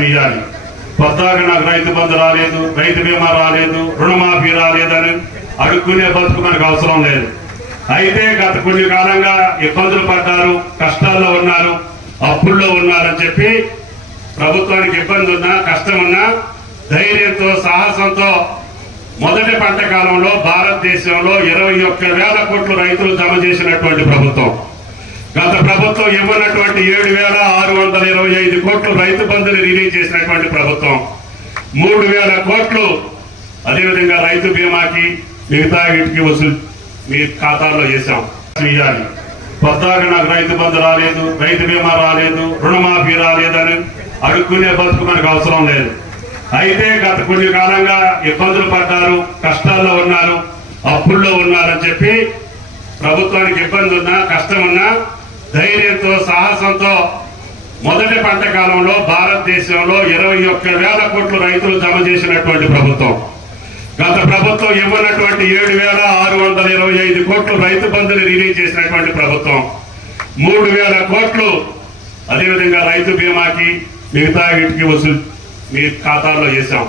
చేయాలి. కొత్తగా నాకు రైతు బంధు రాలేదు, రైతు బీమా రాలేదు, రుణమాఫీ రాలేదని అడుక్కునే బతుకు మనకు అవసరం లేదు. అయితే గత కొన్ని కాలంగా ఇబ్బందులు పడ్డారు, కష్టాల్లో ఉన్నారు, అప్పుల్లో ఉన్నారని చెప్పి ప్రభుత్వానికి ఇబ్బంది ఉన్నా కష్టం ఉన్నా ధైర్యంతో సాహసంతో మొదటి పంట కాలంలో భారతదేశంలో 21,000 కోట్లు రైతులు జమ చేసినటువంటి ప్రభుత్వం. గత ప్రభుత్వం ఇవ్వనటువంటి 7,625 కోట్లు రైతు బంధుని రిలీజ్ చేసినటువంటి ప్రభుత్వం. 3,000 కోట్లు అదేవిధంగా రైతు బీమాకి మిగతా వీటికి వసూలు మీ ఖాతాల్లో వేసాం. చేయాలి. కొత్తగా నాకు రైతు బంధు రాలేదు, రైతు బీమా రాలేదు, రుణమాఫీ రాలేదని అడుక్కునే బతుకు మనకు అవసరం లేదు. అయితే గత కొన్ని కాలంగా ఇబ్బందులు పడ్డారు, కష్టాల్లో ఉన్నారు, అప్పుల్లో ఉన్నారని చెప్పి ప్రభుత్వానికి ఇబ్బంది ఉన్నా కష్టం ఉన్నా ధైర్యంతో సాహసంతో మొదటి పంట కాలంలో భారతదేశంలో 21,000 కోట్లు రైతులు జమ చేసినటువంటి ప్రభుత్వం. గత ప్రభుత్వం ఇవ్వనటువంటి 7,625 కోట్లు రైతు బంధుని రిలీజ్ చేసినటువంటి ప్రభుత్వం. 3,000 కోట్లు అదేవిధంగా రైతు బీమాకి మిగతా వీటికి వసూలు మీ ఖాతాల్లో వేసాం.